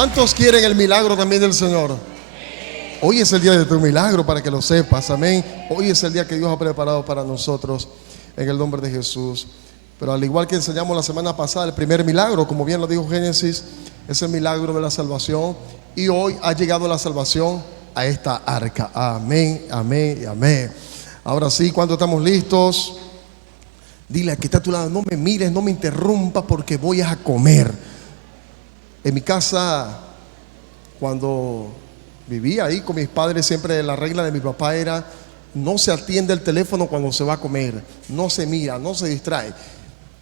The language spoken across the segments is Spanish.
¿Cuántos quieren el milagro también del Señor? Hoy es el día de tu milagro, para que lo sepas, amén. Hoy es el día que Dios ha preparado para nosotros, en el nombre de Jesús. Pero al igual que enseñamos la semana pasada, el primer milagro, como bien lo dijo Génesis, es el milagro de la salvación. Y hoy ha llegado la salvación a esta arca. Amén, amén y amén. Ahora sí, cuando estamos listos, dile al que está a tu lado: no me mires, no me interrumpas, porque voy a comer. En mi casa, cuando vivía ahí con mis padres, siempre la regla de mi papá era: no se atiende el teléfono cuando se va a comer, no se mira, no se distrae.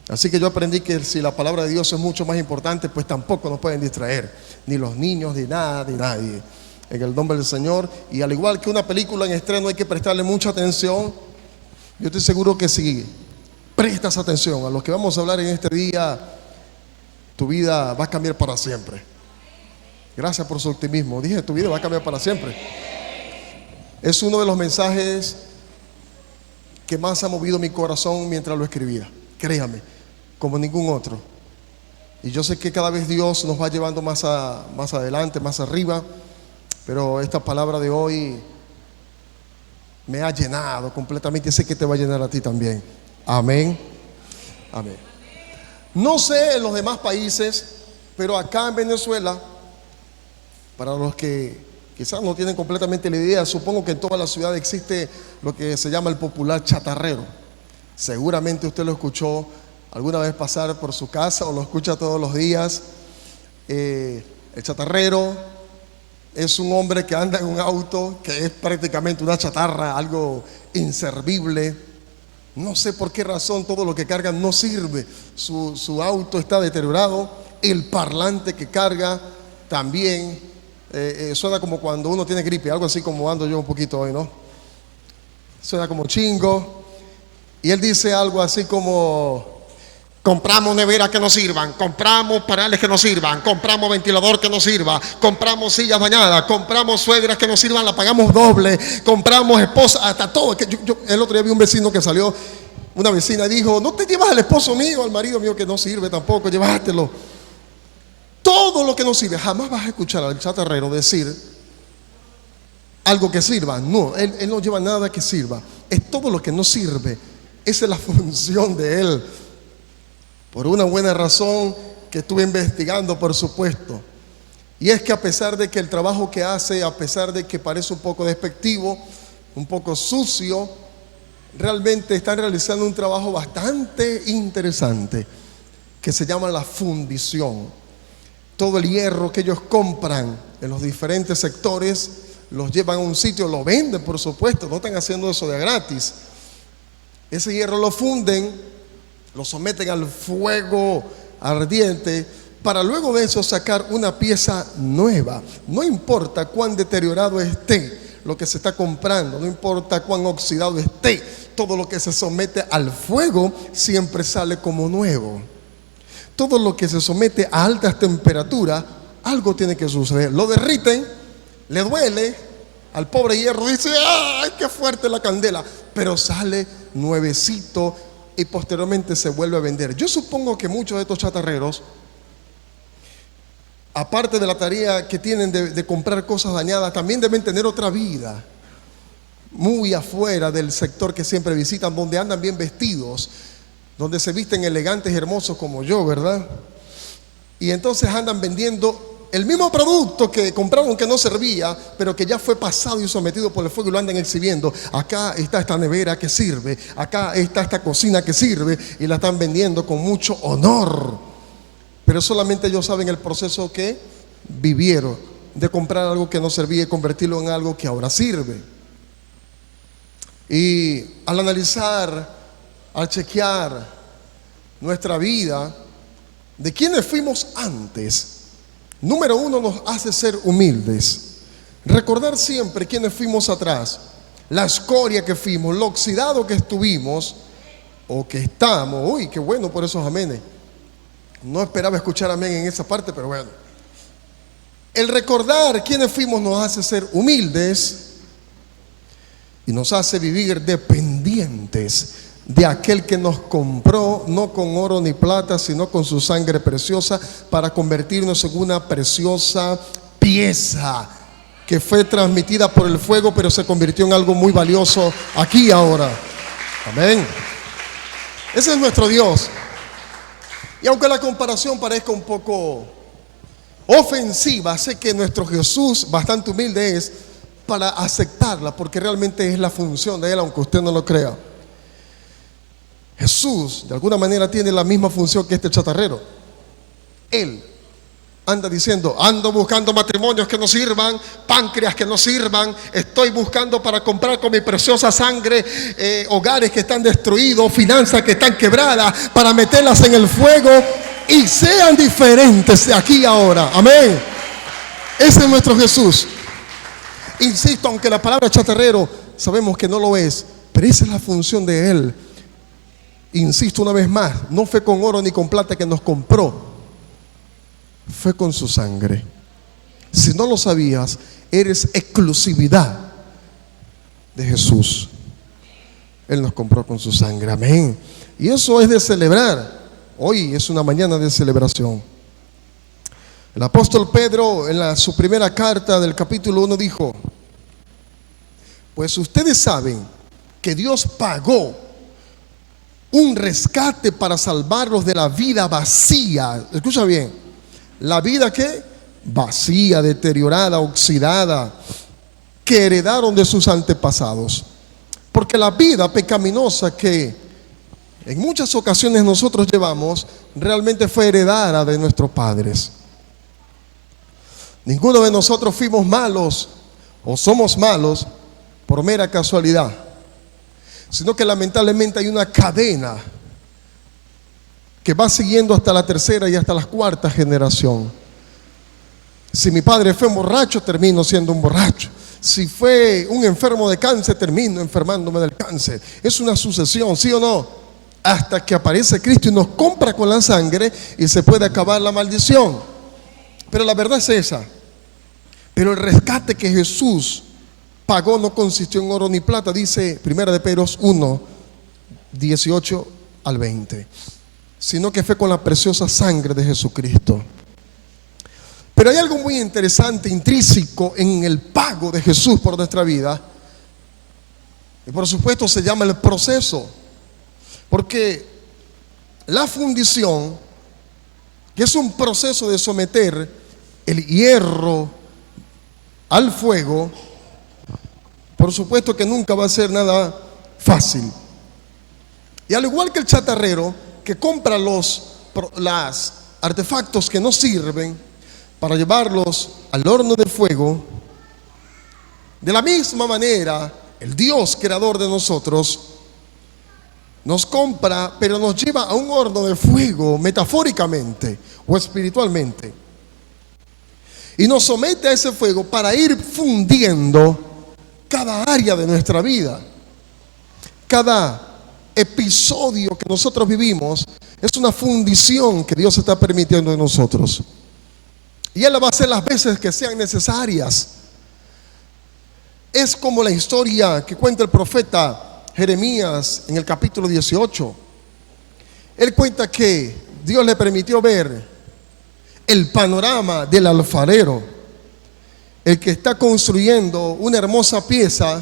Así que yo aprendí que si la palabra de Dios es mucho más importante, pues tampoco nos pueden distraer, ni los niños, ni nada, ni nadie, en el nombre del Señor. Y al igual que una película en estreno, hay que prestarle mucha atención. Yo estoy seguro que si prestas atención a lo que vamos a hablar en este día, tu vida va a cambiar para siempre. Gracias por su optimismo. Dije, tu vida va a cambiar para siempre. Es uno de los mensajes que más ha movido mi corazón mientras lo escribía. Créame, como ningún otro. Y yo sé que cada vez Dios nos va llevando más adelante, más arriba. Pero esta palabra de hoy me ha llenado completamente y sé que te va a llenar a ti también. Amén. Amén. No sé en los demás países, pero acá en Venezuela, para los que quizás no tienen completamente la idea, supongo que en toda la ciudad existe lo que se llama el popular chatarrero. Seguramente usted lo escuchó alguna vez pasar por su casa o lo escucha todos los días. El chatarrero es un hombre que anda en un auto que es prácticamente una chatarra, algo inservible. No sé por qué razón todo lo que carga no sirve. Su auto está deteriorado. El parlante que carga también suena como cuando uno tiene gripe, algo así como ando yo un poquito hoy, ¿no? Suena como chingo. Y él dice algo así como: compramos neveras que no sirvan, compramos paneles que no sirvan, compramos ventilador que no sirva, compramos sillas dañadas, compramos suegras que no sirvan, la pagamos doble, compramos esposa, hasta todo. El otro día vi un vecino que salió, una vecina dijo: no te llevas al esposo mío, al marido mío que no sirve tampoco, llévatelo. Todo lo que no sirve. Jamás vas a escuchar al chatarrero decir algo que sirva. No, él no lleva nada que sirva. Es todo lo que no sirve. Esa es la función de él. Por una buena razón que estuve investigando, por supuesto. Y es que a pesar de que el trabajo que hace, a pesar de que parece un poco despectivo, un poco sucio, realmente están realizando un trabajo bastante interesante que se llama la fundición. Todo el hierro que ellos compran en los diferentes sectores los llevan a un sitio, lo venden, por supuesto, no están haciendo eso de gratis. Ese hierro lo funden, lo someten al fuego ardiente para luego de eso sacar una pieza nueva. No importa cuán deteriorado esté lo que se está comprando, no importa cuán oxidado esté, todo lo que se somete al fuego siempre sale como nuevo. Todo lo que se somete a altas temperaturas, algo tiene que suceder. Lo derriten, le duele, al pobre hierro dice: ¡ay, qué fuerte la candela! Pero sale nuevecito y posteriormente se vuelve a vender. Yo supongo que muchos de estos chatarreros, aparte de la tarea que tienen de comprar cosas dañadas, también deben tener otra vida muy afuera del sector que siempre visitan, donde andan bien vestidos, donde se visten elegantes y hermosos como yo, ¿verdad? Y entonces andan vendiendo el mismo producto que compraron que no servía, pero que ya fue pasado y sometido por el fuego, y lo andan exhibiendo. Acá está esta nevera que sirve, acá está esta cocina que sirve, y la están vendiendo con mucho honor. Pero solamente ellos saben el proceso que vivieron de comprar algo que no servía y convertirlo en algo que ahora sirve. Y al analizar, al chequear nuestra vida, de quiénes fuimos antes, número uno, nos hace ser humildes. Recordar siempre quiénes fuimos atrás, la escoria que fuimos, lo oxidado que estuvimos o que estamos. Uy, qué bueno por esos amenes. No esperaba escuchar amén en esa parte, pero bueno. El recordar quiénes fuimos nos hace ser humildes y nos hace vivir dependientes de aquel que nos compró, no con oro ni plata, sino con su sangre preciosa, para convertirnos en una preciosa pieza que fue transmitida por el fuego, pero se convirtió en algo muy valioso aquí y ahora. Amén. Ese es nuestro Dios. Y aunque la comparación parezca un poco ofensiva, sé que nuestro Jesús, bastante humilde es para aceptarla, porque realmente es la función de Él, aunque usted no lo crea. Jesús, de alguna manera, tiene la misma función que este chatarrero. Él anda diciendo: ando buscando matrimonios que no sirvan, páncreas que no sirvan, estoy buscando para comprar con mi preciosa sangre hogares que están destruidos, finanzas que están quebradas, para meterlas en el fuego y sean diferentes de aquí y ahora. Amén. Ese es nuestro Jesús. Insisto, aunque la palabra chatarrero sabemos que no lo es, pero esa es la función de Él. Insisto una vez más, no fue con oro ni con plata que nos compró, fue con su sangre. Si no lo sabías, eres exclusividad de Jesús. Él nos compró con su sangre, amén. Y eso es de celebrar. Hoy es una mañana de celebración. El apóstol Pedro, en su primera carta del capítulo 1, dijo: pues ustedes saben que Dios pagó un rescate para salvarlos de la vida vacía. Escucha bien, la vida ¿qué? Vacía, deteriorada, oxidada, que heredaron de sus antepasados. Porque la vida pecaminosa que en muchas ocasiones nosotros llevamos, realmente fue heredada de nuestros padres. Ninguno de nosotros fuimos malos o somos malos por mera casualidad, sino que lamentablemente hay una cadena que va siguiendo hasta la tercera y hasta la cuarta generación. Si mi padre fue un borracho, termino siendo un borracho. Si fue un enfermo de cáncer, termino enfermándome del cáncer. Es una sucesión, ¿sí o no? Hasta que aparece Cristo y nos compra con la sangre y se puede acabar la maldición. Pero la verdad es esa. Pero el rescate que Jesús pagó no consistió en oro ni plata, dice 1 de Pedro 1, 18 al 20, sino que fue con la preciosa sangre de Jesucristo. Pero hay algo muy interesante, intrínseco en el pago de Jesús por nuestra vida, y por supuesto se llama el proceso, porque la fundición, que es un proceso de someter el hierro al fuego, por supuesto que nunca va a ser nada fácil. Y al igual que el chatarrero que compra los artefactos que no sirven para llevarlos al horno de fuego, de la misma manera el Dios creador de nosotros nos compra, pero nos lleva a un horno de fuego, metafóricamente o espiritualmente, y nos somete a ese fuego para ir fundiendo cada área de nuestra vida. Cada episodio que nosotros vivimos es una fundición que Dios está permitiendo en nosotros, y Él la va a hacer las veces que sean necesarias. Es como la historia que cuenta el profeta Jeremías en el capítulo 18. Él cuenta que Dios le permitió ver el panorama del alfarero, el que está construyendo una hermosa pieza,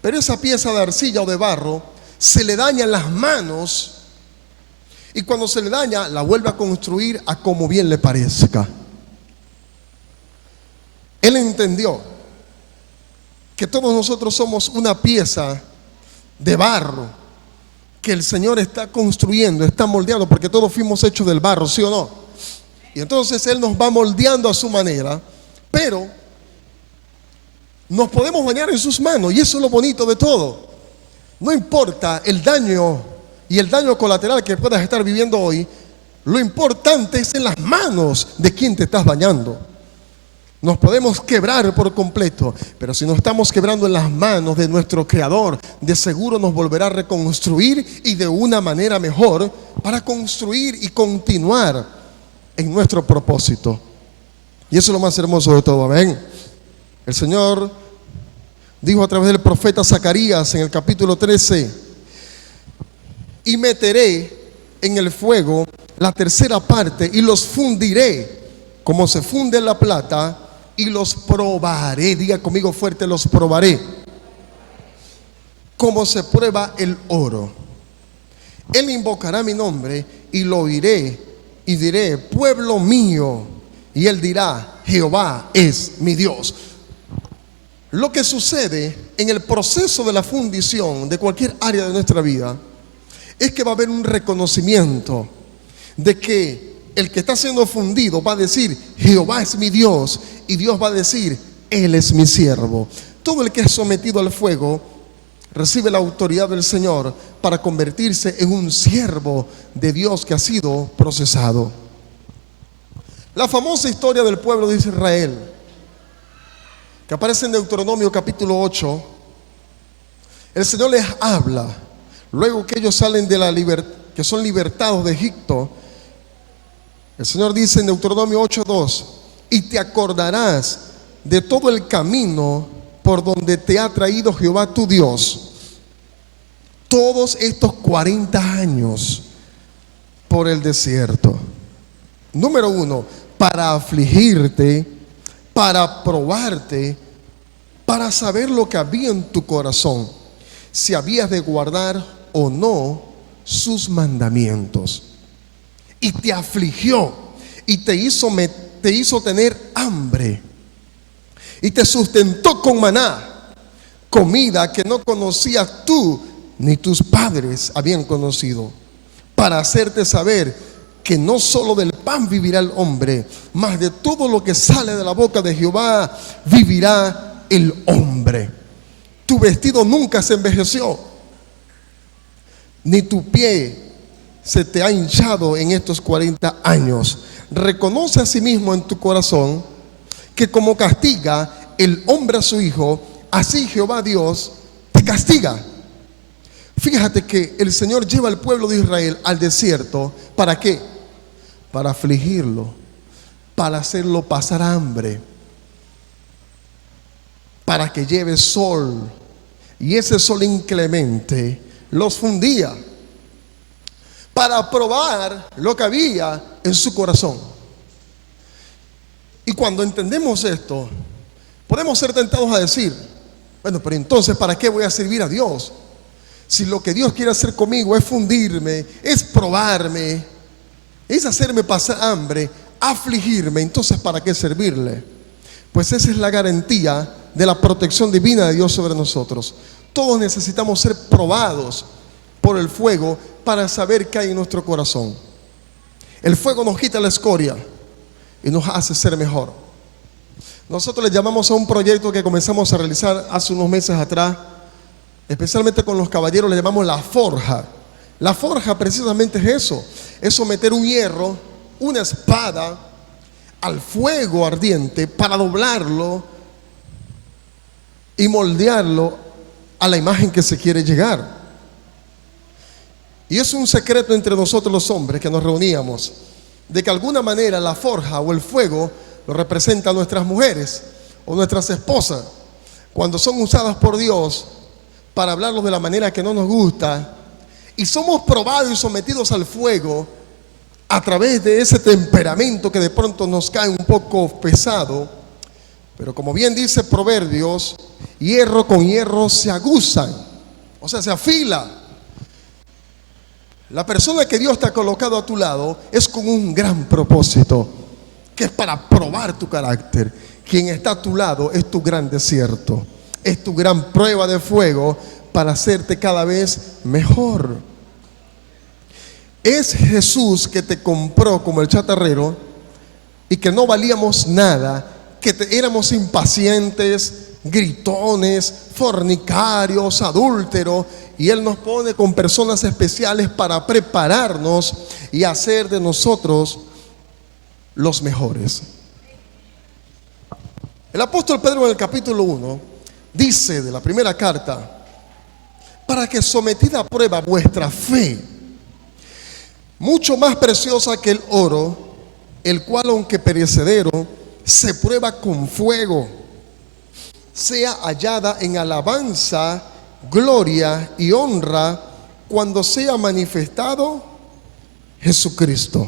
pero esa pieza de arcilla o de barro se le dañan las manos, y cuando se le daña la vuelve a construir a como bien le parezca. Él entendió que todos nosotros somos una pieza de barro que el Señor está construyendo, está moldeando, porque todos fuimos hechos del barro, ¿sí o no? Y entonces Él nos va moldeando a su manera, pero nos podemos bañar en sus manos, y eso es lo bonito de todo. No importa el daño y el daño colateral que puedas estar viviendo hoy, lo importante es en las manos de quien te estás bañando. Nos podemos quebrar por completo, pero si nos estamos quebrando en las manos de nuestro Creador, de seguro nos volverá a reconstruir, y de una manera mejor, para construir y continuar en nuestro propósito. Y eso es lo más hermoso de todo, amén. El Señor dijo a través del profeta Zacarías en el capítulo 13: y meteré en el fuego la tercera parte y los fundiré como se funde la plata y los probaré. Diga conmigo fuerte, los probaré como se prueba el oro. Él invocará mi nombre y lo oiré y diré, pueblo mío, y él dirá, Jehová es mi Dios. Lo que sucede en el proceso de la fundición de cualquier área de nuestra vida es que va a haber un reconocimiento de que el que está siendo fundido va a decir, Jehová es mi Dios, y Dios va a decir, Él es mi siervo. Todo el que es sometido al fuego recibe la autoridad del Señor para convertirse en un siervo de Dios que ha sido procesado. La famosa historia del pueblo de Israel, que aparece en Deuteronomio capítulo 8, el Señor les habla, luego que ellos salen de la que son libertados de Egipto. El Señor dice en Deuteronomio 8:2, y te acordarás de todo el camino por donde te ha traído Jehová tu Dios todos estos 40 años por el desierto. Número 1, para afligirte, para probarte, para saber lo que había en tu corazón, si habías de guardar o no sus mandamientos. Y te afligió y te hizo tener hambre y te sustentó con maná, comida que no conocías tú ni tus padres habían conocido, para hacerte saber que no solo del pan vivirá el hombre, mas de todo lo que sale de la boca de Jehová vivirá el hombre. Tu vestido nunca se envejeció, ni tu pie se te ha hinchado en estos 40 años. Reconoce a sí mismo en tu corazón que como castiga el hombre a su hijo, así Jehová Dios te castiga. Fíjate que el Señor lleva al pueblo de Israel al desierto. ¿Para qué? Para afligirlo, para hacerlo pasar hambre, para que lleve sol. Y ese sol inclemente los fundía, para probar lo que había en su corazón. Y cuando entendemos esto, podemos ser tentados a decir, bueno, pero entonces ¿para qué voy a servir a Dios? Si lo que Dios quiere hacer conmigo es fundirme, es probarme, es hacerme pasar hambre, afligirme, entonces ¿para qué servirle? Pues esa es la garantía de la protección divina de Dios sobre nosotros. Todos necesitamos ser probados por el fuego para saber qué hay en nuestro corazón. El fuego nos quita la escoria y nos hace ser mejor. Nosotros le llamamos a un proyecto que comenzamos a realizar hace unos meses atrás, especialmente con los caballeros, le llamamos la forja. La forja precisamente es eso, es someter un hierro, una espada, al fuego ardiente para doblarlo y moldearlo a la imagen que se quiere llegar. Y es un secreto entre nosotros los hombres que nos reuníamos, de que de alguna manera la forja o el fuego lo representan nuestras mujeres o nuestras esposas, cuando son usadas por Dios para hablarlos de la manera que no nos gusta, y somos probados y sometidos al fuego a través de ese temperamento que de pronto nos cae un poco pesado. Pero como bien dice Proverbios, hierro con hierro se aguzan, o sea, se afila. La persona que Dios te ha colocado a tu lado es con un gran propósito, que es para probar tu carácter. Quien está a tu lado es tu gran desierto, es tu gran prueba de fuego para hacerte cada vez mejor. Es Jesús que te compró como el chatarrero y que no valíamos nada, que éramos impacientes, gritones, fornicarios, adúlteros, y Él nos pone con personas especiales para prepararnos y hacer de nosotros los mejores. El apóstol Pedro en el capítulo 1 dice de la primera carta, para que sometida a prueba vuestra fe, mucho más preciosa que el oro, el cual aunque perecedero, se prueba con fuego, sea hallada en alabanza, gloria y honra cuando sea manifestado Jesucristo.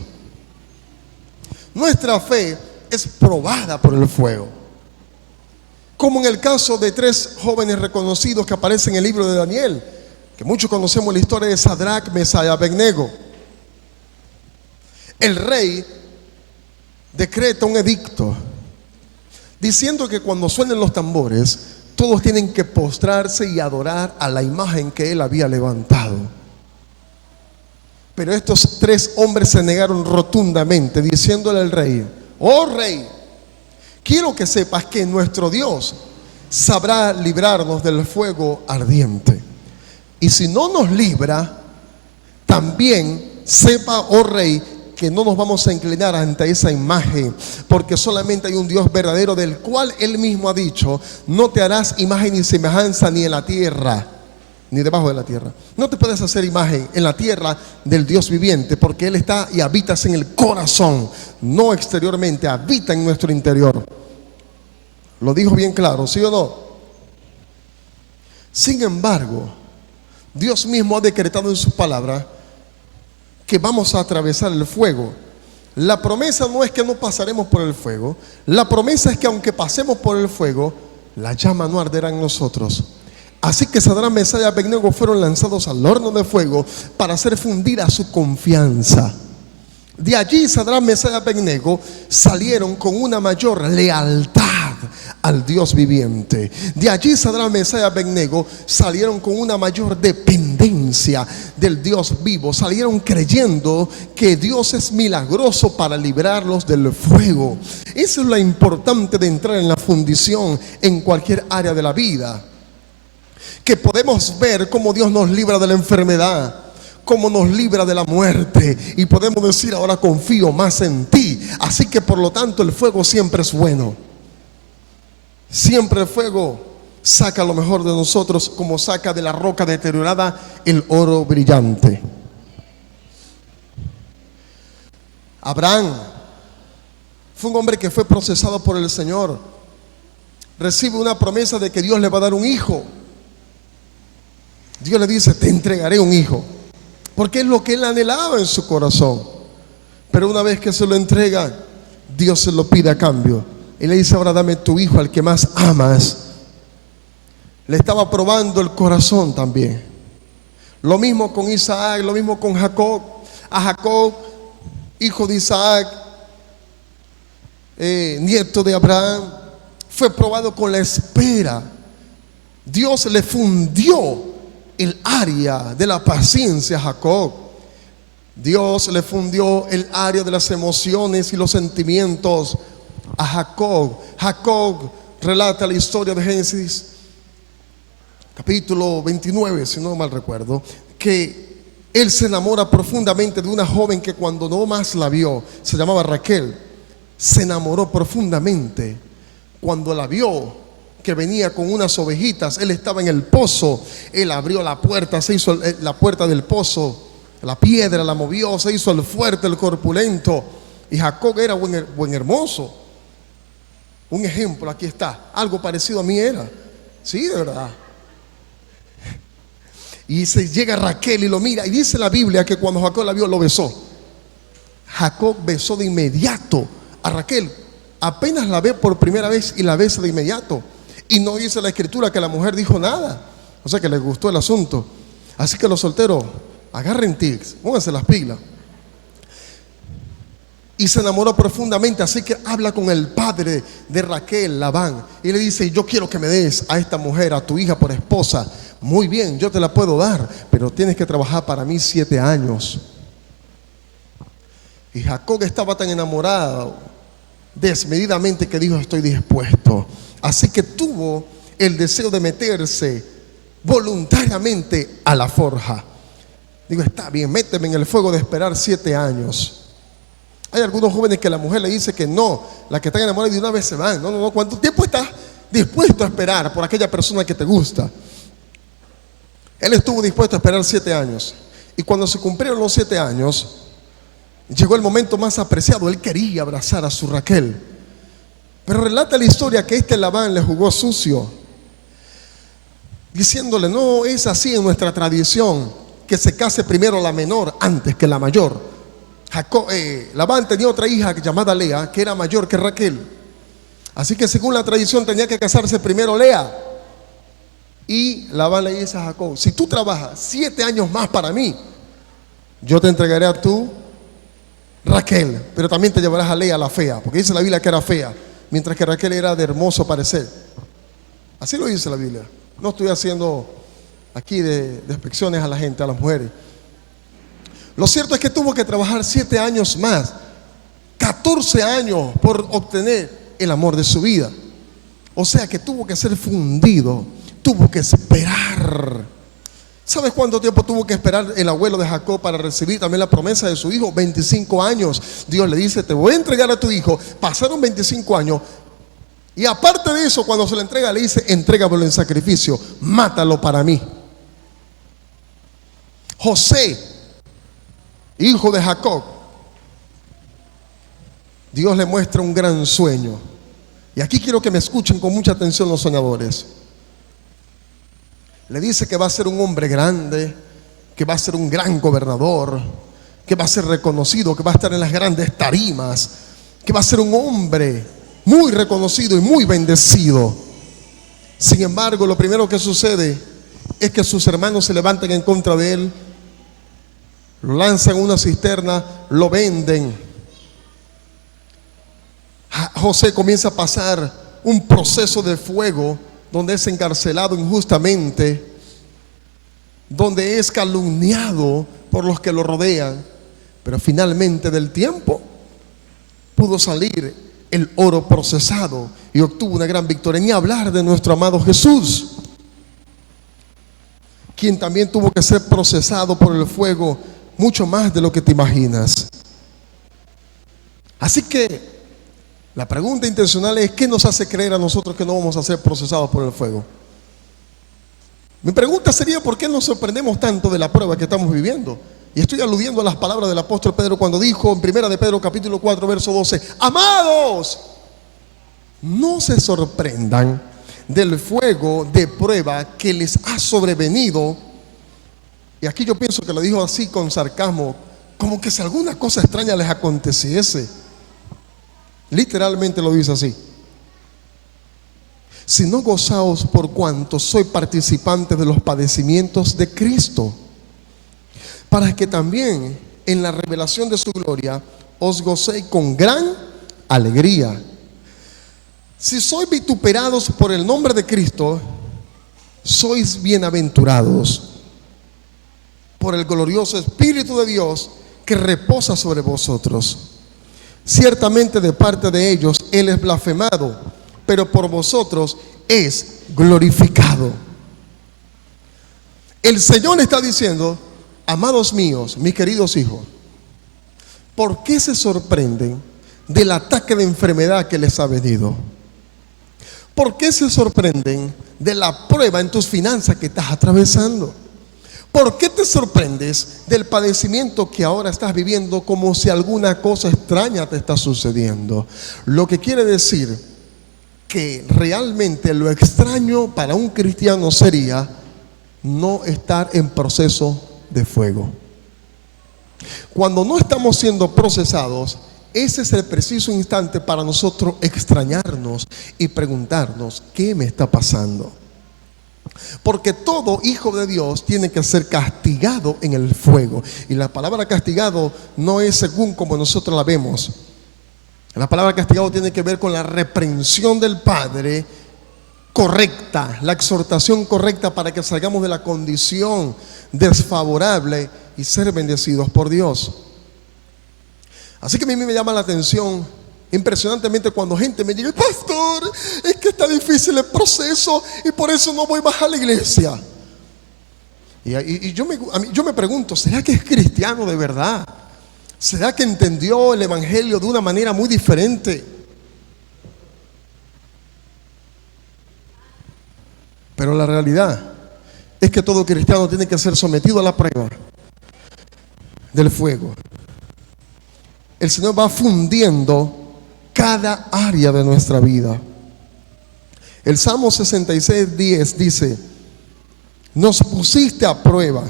Nuestra fe es probada por el fuego, como en el caso de 3 jóvenes reconocidos que aparecen en el libro de Daniel, que muchos conocemos la historia de Sadrach, Mesach y Abednego. El rey decreta un edicto diciendo que cuando suenen los tambores, todos tienen que postrarse y adorar a la imagen que él había levantado. Pero estos 3 hombres se negaron rotundamente, diciéndole al rey: oh rey, quiero que sepas que nuestro Dios sabrá librarnos del fuego ardiente. Y si no nos libra, también sepa, oh rey, que no nos vamos a inclinar ante esa imagen, porque solamente hay un Dios verdadero, del cual Él mismo ha dicho: no te harás imagen ni semejanza ni en la tierra, ni debajo de la tierra. No te puedes hacer imagen en la tierra del Dios viviente, porque Él está y habitas en el corazón, no exteriormente, habita en nuestro interior. Lo dijo bien claro, ¿sí o no? Sin embargo, Dios mismo ha decretado en su palabra que vamos a atravesar el fuego. La promesa no es que no pasaremos por el fuego. La promesa es que aunque pasemos por el fuego, la llama no arderá en nosotros. Así que Sadrach, Mesach y Abednego fueron lanzados al horno de fuego para hacer fundir a su confianza. De allí Sadrach, Mesach y Abednego salieron con una mayor lealtad al Dios viviente. De allí Sadrach, Mesach y Abednego salieron con una mayor dependencia del Dios vivo. Salieron creyendo que Dios es milagroso para librarlos del fuego. Eso es lo importante de entrar en la fundición en cualquier área de la vida, que podemos ver cómo Dios nos libra de la enfermedad, cómo nos libra de la muerte, y podemos decir: ahora confío más en ti. Así que por lo tanto el fuego siempre es bueno. Siempre el fuego saca lo mejor de nosotros, como saca de la roca deteriorada el oro brillante. Abraham fue un hombre que fue procesado por el Señor. Recibe una promesa de que Dios le va a dar un hijo. Dios le dice: te entregaré un hijo, porque es lo que él anhelaba en su corazón. Pero una vez que se lo entrega, Dios se lo pide a cambio. Y le dice: ahora dame tu hijo, al que más amas. Le estaba probando el corazón también. Lo mismo con Isaac, lo mismo con Jacob. A Jacob, hijo de Isaac, nieto de Abraham, fue probado con la espera. Dios le fundió el área de la paciencia a Jacob. Dios le fundió el área de las emociones y los sentimientos a Jacob. Jacob relata la historia de Génesis capítulo 29, si no mal recuerdo, que él se enamora profundamente de una joven que cuando no más la vio, se llamaba Raquel. Se enamoró profundamente cuando la vio, que venía con unas ovejitas. Él estaba en el pozo, él abrió la puerta, se hizo la puerta del pozo, la piedra la movió, se hizo el fuerte, el corpulento. Y Jacob era buen hermoso. Un ejemplo, aquí está, algo parecido a mí era. Sí, de verdad. Y se llega Raquel y lo mira, y dice la Biblia que cuando Jacob la vio, lo besó. Jacob besó de inmediato a Raquel. Apenas la ve por primera vez y la besa de inmediato. Y no dice la escritura que la mujer dijo nada. O sea que le gustó el asunto. Así que los solteros, agarren tics, pónganse las pilas. Y se enamoró profundamente. Así que habla con el padre de Raquel, Labán, y le dice: yo quiero que me des a esta mujer, a tu hija, por esposa. Muy bien, yo te la puedo dar, pero tienes que trabajar para mí 7 años. Y Jacob estaba tan enamorado desmedidamente que dijo: estoy dispuesto. Así que tuvo el deseo de meterse voluntariamente a la forja. Digo: está bien, méteme en el fuego de esperar 7 años. Hay algunos jóvenes que la mujer le dice que no, las que están enamoradas de una vez se van. No, ¿cuánto tiempo estás dispuesto a esperar por aquella persona que te gusta? Él estuvo dispuesto a esperar 7 años. Y cuando se cumplieron los 7 años, llegó el momento más apreciado. Él quería abrazar a su Raquel. Pero relata la historia que Labán le jugó sucio, diciéndole: no es así en nuestra tradición. que se case primero la menor antes que la mayor. Labán tenía otra hija llamada Lea, que era mayor que Raquel. Así que según la tradición tenía que casarse primero Lea. Y Labán le dice a Jacob: si tú trabajas 7 años más para mí, yo te entregaré a tu Raquel, pero también te llevarás a Lea, la fea, porque dice la Biblia que era fea, mientras que Raquel era de hermoso parecer. Así lo dice la Biblia. No estoy haciendo aquí de inspecciones a la gente, a las mujeres. Lo cierto es que tuvo que trabajar 7 años más, 14 años por obtener el amor de su vida. O sea que tuvo que ser fundido, tuvo que esperar. ¿Sabes cuánto tiempo tuvo que esperar el abuelo de Jacob para recibir también la promesa de su hijo? 25 años. Dios le dice: te voy a entregar a tu hijo. Pasaron 25 años. Y aparte de eso, cuando se le entrega, le dice: entrégamelo en sacrificio, mátalo para mí. José, hijo de Jacob, Dios le muestra un gran sueño. Y aquí quiero que me escuchen con mucha atención los soñadores. Le dice que va a ser un hombre grande, que va a ser un gran gobernador, que va a ser reconocido, que va a estar en las grandes tarimas, que va a ser un hombre muy reconocido y muy bendecido. Sin embargo, lo primero que sucede es que sus hermanos se levantan en contra de él, lo lanzan a una cisterna, lo venden. José comienza a pasar un proceso de fuego, donde es encarcelado injustamente, donde es calumniado por los que lo rodean, pero finalmente del tiempo pudo salir el oro procesado y obtuvo una gran victoria. Ni hablar de nuestro amado Jesús, quien también tuvo que ser procesado por el fuego mucho más de lo que te imaginas. Así que la pregunta intencional es: ¿qué nos hace creer a nosotros que no vamos a ser procesados por el fuego? Mi pregunta sería: ¿por qué nos sorprendemos tanto de la prueba que estamos viviendo? Y estoy aludiendo a las palabras del apóstol Pedro cuando dijo en 1 de Pedro capítulo 4 verso 12: amados, no se sorprendan del fuego de prueba que les ha sobrevenido. Y aquí yo pienso que lo dijo así con sarcasmo, como que si alguna cosa extraña les aconteciese. Literalmente lo dice así: si no gozaos por cuanto soy participante de los padecimientos de Cristo, para que también en la revelación de su gloria os gocéis con gran alegría. Si sois vituperados por el nombre de Cristo, sois bienaventurados por el glorioso Espíritu de Dios que reposa sobre vosotros. Ciertamente de parte de ellos Él es blasfemado, pero por vosotros es glorificado. El Señor está diciendo: amados míos, mis queridos hijos, ¿por qué se sorprenden del ataque de enfermedad que les ha venido? ¿Por qué se sorprenden de la prueba en tus finanzas que estás atravesando? ¿Por qué te sorprendes del padecimiento que ahora estás viviendo como si alguna cosa extraña te está sucediendo? Lo que quiere decir que realmente lo extraño para un cristiano sería no estar en proceso de fuego. Cuando no estamos siendo procesados, ese es el preciso instante para nosotros extrañarnos y preguntarnos: ¿qué me está pasando? Porque todo hijo de Dios tiene que ser castigado en el fuego. Y la palabra castigado no es según como nosotros la vemos. La palabra castigado tiene que ver con la reprensión del Padre correcta, la exhortación correcta para que salgamos de la condición desfavorable y ser bendecidos por Dios. Así que a mí me llama la atención impresionantemente cuando gente me dice: pastor, es que está difícil el proceso y por eso no voy más a la iglesia. Y yo me pregunto: ¿será que es cristiano de verdad? ¿Será que entendió el evangelio de una manera muy diferente? Pero la realidad es que todo cristiano tiene que ser sometido a la prueba del fuego. El Señor va fundiendo cada área de nuestra vida. El Salmo 66:10 dice: nos pusiste a prueba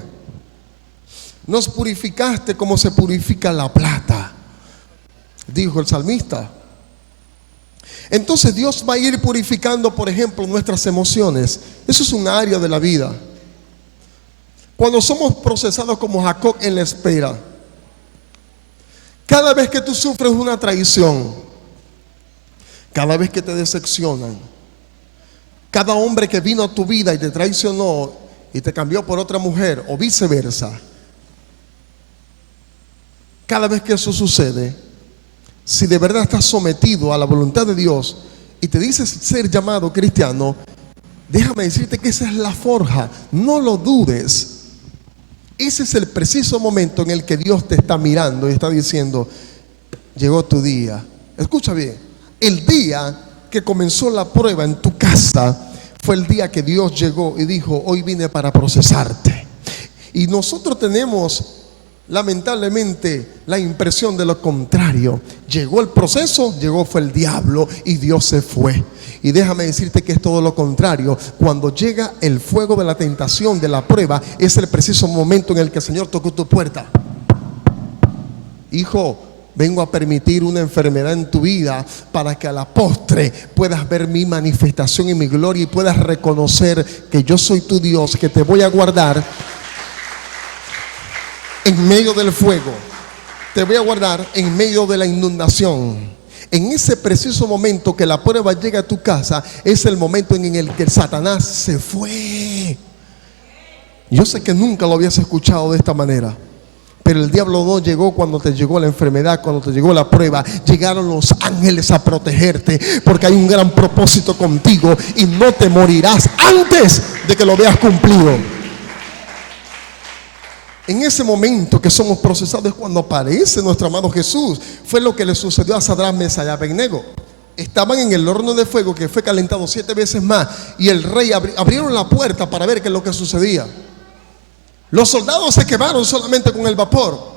Nos purificaste como se purifica la plata, dijo el salmista. Entonces Dios va a ir purificando, por ejemplo, nuestras emociones. Eso es un área de la vida. Cuando somos procesados como Jacob en la espera, cada vez que tú sufres una traición, cada vez que te decepcionan, cada hombre que vino a tu vida y te traicionó y te cambió por otra mujer o viceversa, cada vez que eso sucede, si de verdad estás sometido a la voluntad de Dios y te dices ser llamado cristiano, déjame decirte que esa es la forja, no lo dudes. Ese es el preciso momento en el que Dios te está mirando y está diciendo, llegó tu día. Escucha bien, el día que comenzó la prueba en tu casa fue el día que Dios llegó y dijo, hoy vine para procesarte. Y nosotros tenemos lamentablemente la impresión de lo contrario. Llegó el proceso, fue el diablo y Dios se fue. Y déjame decirte que es todo lo contrario. Cuando llega el fuego de la tentación, de la prueba, es el preciso momento en el que el Señor tocó tu puerta. Hijo, vengo a permitir una enfermedad en tu vida para que a la postre puedas ver mi manifestación y mi gloria y puedas reconocer que yo soy tu Dios, que te voy a guardar en medio del fuego, te voy a guardar en medio de la inundación. En ese preciso momento que la prueba llega a tu casa, es el momento en el que Satanás se fue. Yo sé que nunca lo habías escuchado de esta manera, pero el diablo no llegó cuando te llegó la enfermedad, cuando te llegó la prueba. Llegaron los ángeles a protegerte, porque hay un gran propósito contigo y no te morirás antes de que lo veas cumplido. En ese momento que somos procesados es cuando aparece nuestro amado Jesús. Fue lo que le sucedió a Sadrach, Mesach y Abednego. Estaban en el horno de fuego que fue calentado 7 veces más, y el rey abrieron la puerta para ver qué es lo que sucedía. Los soldados se quemaron solamente con el vapor,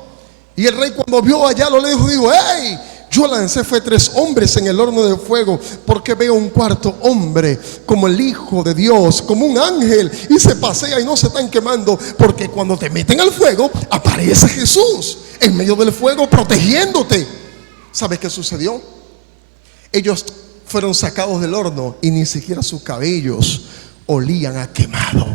y el rey, cuando vio allá lo lejos, dijo, ¡hey! Yo lancé 3 hombres en el horno de fuego, porque veo un cuarto hombre como el Hijo de Dios, como un ángel, y se pasea y no se están quemando. Porque cuando te meten al fuego, aparece Jesús en medio del fuego protegiéndote. ¿Sabes qué sucedió? Ellos fueron sacados del horno y ni siquiera sus cabellos olían a quemado.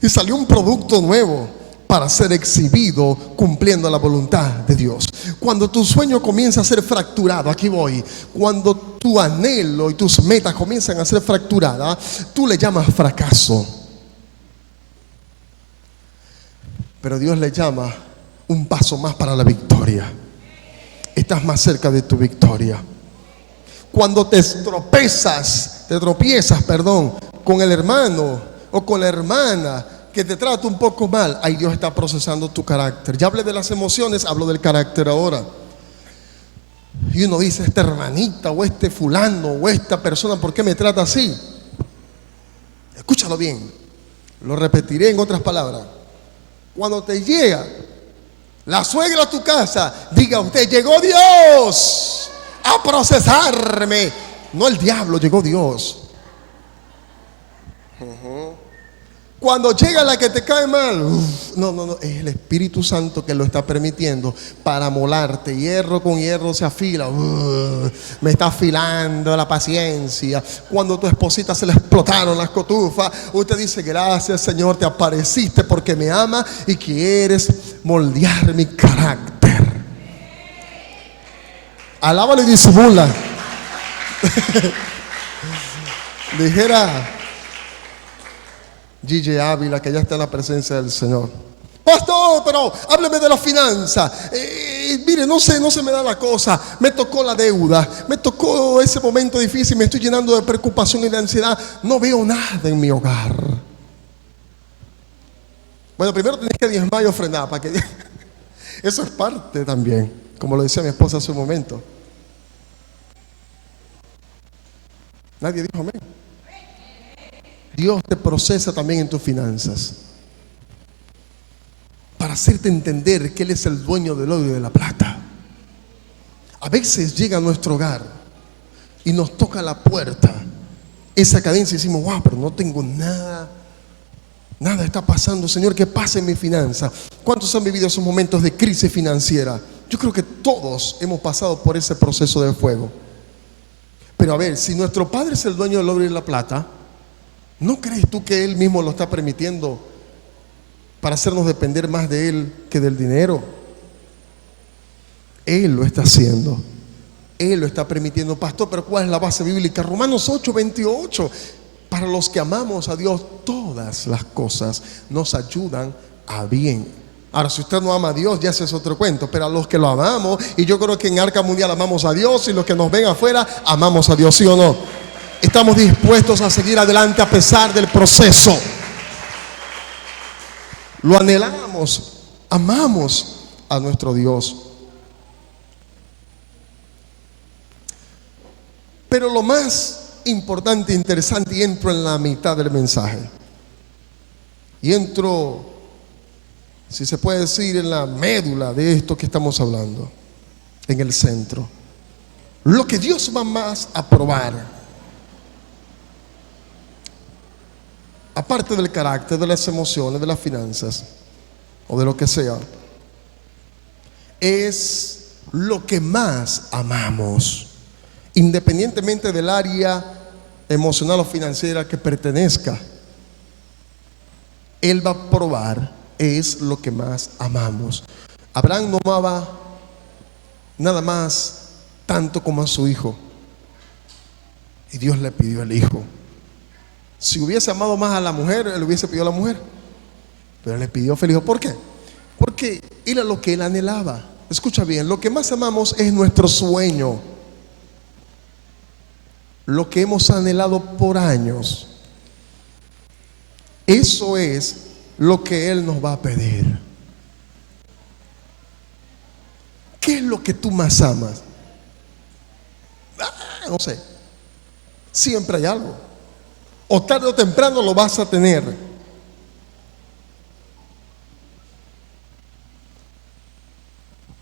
Y salió un producto nuevo para ser exhibido cumpliendo la voluntad de Dios. Cuando tu sueño comienza a ser fracturado, aquí voy, cuando tu anhelo y tus metas comienzan a ser fracturadas, tú le llamas fracaso, pero Dios le llama un paso más para la victoria. Estás más cerca de tu victoria. Cuando te tropiezas con el hermano o con la hermana que te trata un poco mal, ahí Dios está procesando tu carácter. Ya hablé de las emociones, hablo del carácter ahora. Y uno dice, esta hermanita o este fulano o esta persona, ¿por qué me trata así? Escúchalo bien, lo repetiré en otras palabras. Cuando te llega la suegra a tu casa, diga usted, llegó Dios a procesarme. No el diablo, llegó Dios. Cuando llega la que te cae mal, no, es el Espíritu Santo que lo está permitiendo para molarte. Hierro con hierro se afila. Me está afilando la paciencia. Cuando tu esposita se le explotaron las cotufas, usted dice, gracias Señor, te apareciste porque me ama y quieres moldear mi carácter. Alábalo y disimula. Dijera Gigi Ávila, que ya está en la presencia del Señor. Pastor, pero hábleme de la finanza. Mire, no se me da la cosa. Me tocó la deuda, me tocó ese momento difícil, me estoy llenando de preocupación y de ansiedad. No veo nada en mi hogar. Bueno, primero tenés que diezmar y ofrendar para que eso es parte también, como lo decía mi esposa hace un momento. Nadie dijo amén. Dios te procesa también en tus finanzas para hacerte entender que Él es el dueño del oro y de la plata. A veces llega a nuestro hogar y nos toca la puerta esa cadencia y decimos, wow, pero no tengo nada. Nada está pasando, Señor, que pase en mi finanza. ¿Cuántos han vivido esos momentos de crisis financiera? Yo creo que todos hemos pasado por ese proceso de fuego. Pero a ver, si nuestro Padre es el dueño del oro y la plata, ¿no crees tú que Él mismo lo está permitiendo para hacernos depender más de Él que del dinero? Él lo está haciendo. Él lo está permitiendo. Pastor, pero ¿cuál es la base bíblica? Romanos 8:28. Para los que amamos a Dios, todas las cosas nos ayudan a bien. Ahora, si usted no ama a Dios, ya ese es otro cuento. Pero a los que lo amamos, y yo creo que en Arca Mundial amamos a Dios, y los que nos ven afuera, amamos a Dios, ¿sí o no? Estamos dispuestos a seguir adelante a pesar del proceso. Lo anhelamos, amamos a nuestro Dios. Pero lo más importante, interesante, y entro en la mitad del mensaje. Y entro, si se puede decir, en la médula de esto que estamos hablando, en el centro. Lo que Dios va más a probar, aparte del carácter, de las emociones, de las finanzas, o de lo que sea, es lo que más amamos. Independientemente del área emocional o financiera que pertenezca, Él va a probar es lo que más amamos. Abraham no amaba nada más tanto como a su hijo, y Dios le pidió el hijo. Si hubiese amado más a la mujer, Él hubiese pedido a la mujer, pero le pidió el hijo. ¿Por qué? Porque era lo que Él anhelaba. Escucha bien, lo que más amamos es nuestro sueño, lo que hemos anhelado por años. Eso es lo que Él nos va a pedir. ¿Qué es lo que tú más amas? No sé. Siempre hay algo. O tarde o temprano lo vas a tener.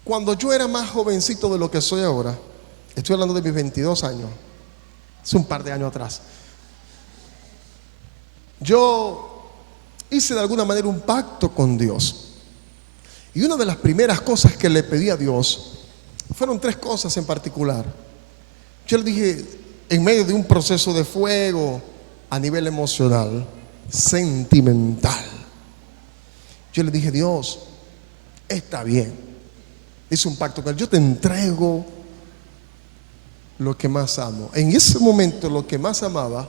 Cuando yo era más jovencito de lo que soy ahora, estoy hablando de mis 22 años, hace un par de años atrás, yo hice de alguna manera un pacto con Dios. Y una de las primeras cosas que le pedí a Dios fueron 3 cosas en particular. Yo le dije, en medio de un proceso de fuego a nivel emocional, sentimental, yo le dije: Dios, está bien. Hice un pacto con Él. Yo te entrego lo que más amo. En ese momento lo que más amaba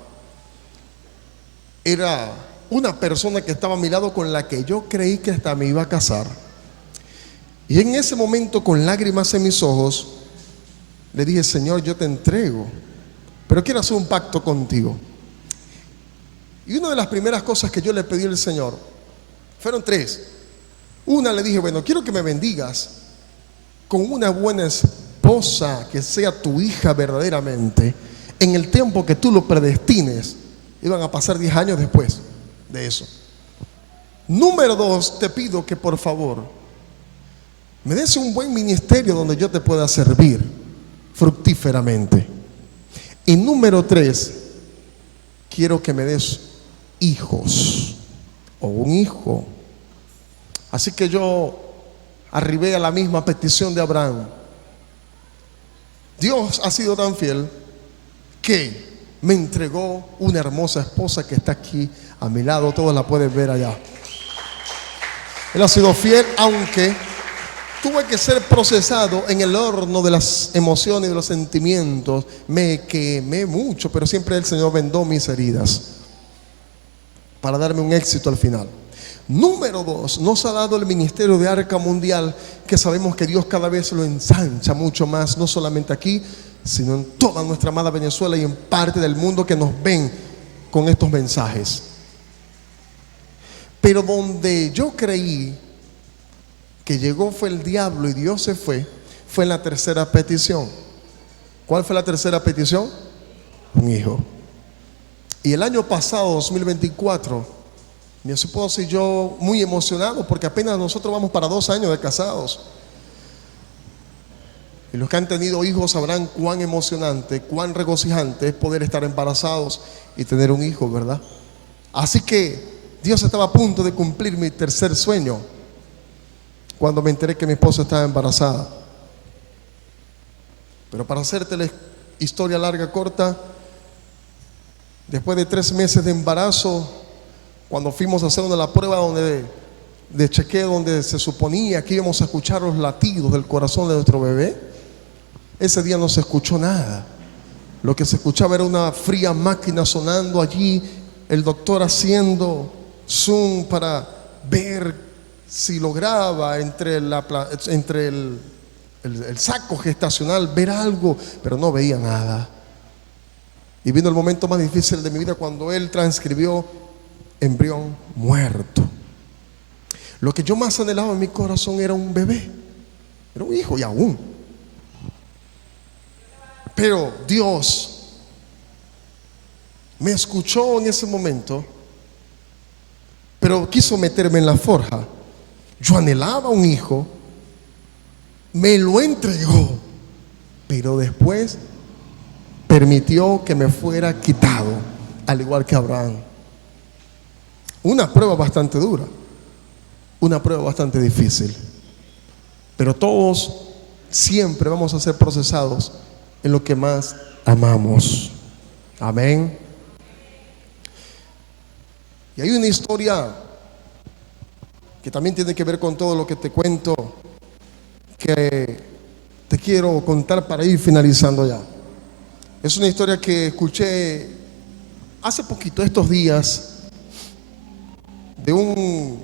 era una persona que estaba a mi lado, con la que yo creí que hasta me iba a casar. Y en ese momento, con lágrimas en mis ojos, le dije: Señor, yo te entrego, pero quiero hacer un pacto contigo. Y una de las primeras cosas que yo le pedí al Señor fueron 3. Una, le dije: bueno, quiero que me bendigas con una buena esposa, que sea tu hija verdaderamente, en el tiempo que tú lo predestines. Iban a pasar 10 años después de eso. Número 2, te pido que por favor me des un buen ministerio donde yo te pueda servir fructíferamente. Y número 3, quiero que me des hijos o un hijo. Así que yo arribé a la misma petición de Abraham. Dios ha sido tan fiel que me entregó una hermosa esposa que está aquí a mi lado. Todos la pueden ver allá. Él ha sido fiel, aunque tuve que ser procesado en el horno de las emociones y de los sentimientos. Me quemé mucho, pero siempre el Señor vendó mis heridas para darme un éxito al final. Número 2, nos ha dado el ministerio de Arca Mundial, que sabemos que Dios cada vez lo ensancha mucho más, no solamente aquí, sino en toda nuestra amada Venezuela y en parte del mundo que nos ven con estos mensajes. Pero donde yo creí que llegó fue el diablo y Dios se fue en la tercera petición. ¿Cuál fue la tercera petición? Un hijo. Y el año pasado, 2024, mi esposa y yo muy emocionados, porque apenas nosotros vamos para 2 años de casados. Y los que han tenido hijos sabrán cuán emocionante, cuán regocijante es poder estar embarazados y tener un hijo, ¿verdad? Así que Dios estaba a punto de cumplir mi tercer sueño cuando me enteré que mi esposa estaba embarazada. Pero para hacerte la historia larga corta, después de 3 meses de embarazo, cuando fuimos a hacer una de las pruebas de chequeo, donde se suponía que íbamos a escuchar los latidos del corazón de nuestro bebé, ese día no se escuchó nada. Lo que se escuchaba era una fría máquina sonando allí, el doctor haciendo zoom para ver si lograba entre el saco gestacional ver algo, pero no veía nada. Y vino el momento más difícil de mi vida cuando él transcribió embrión muerto. Lo que yo más anhelaba en mi corazón era un bebé, era un hijo y aún. Pero Dios me escuchó en ese momento, pero quiso meterme en la forja. Yo anhelaba un hijo, me lo entregó, pero después permitió que me fuera quitado, al igual que Abraham. Una prueba bastante dura, una prueba bastante difícil, pero todos siempre vamos a ser procesados en lo que más amamos. Amén. Y hay una historia que también tiene que ver con todo lo que te cuento, que te quiero contar para ir finalizando ya. Es una historia que escuché hace poquito, estos días, de un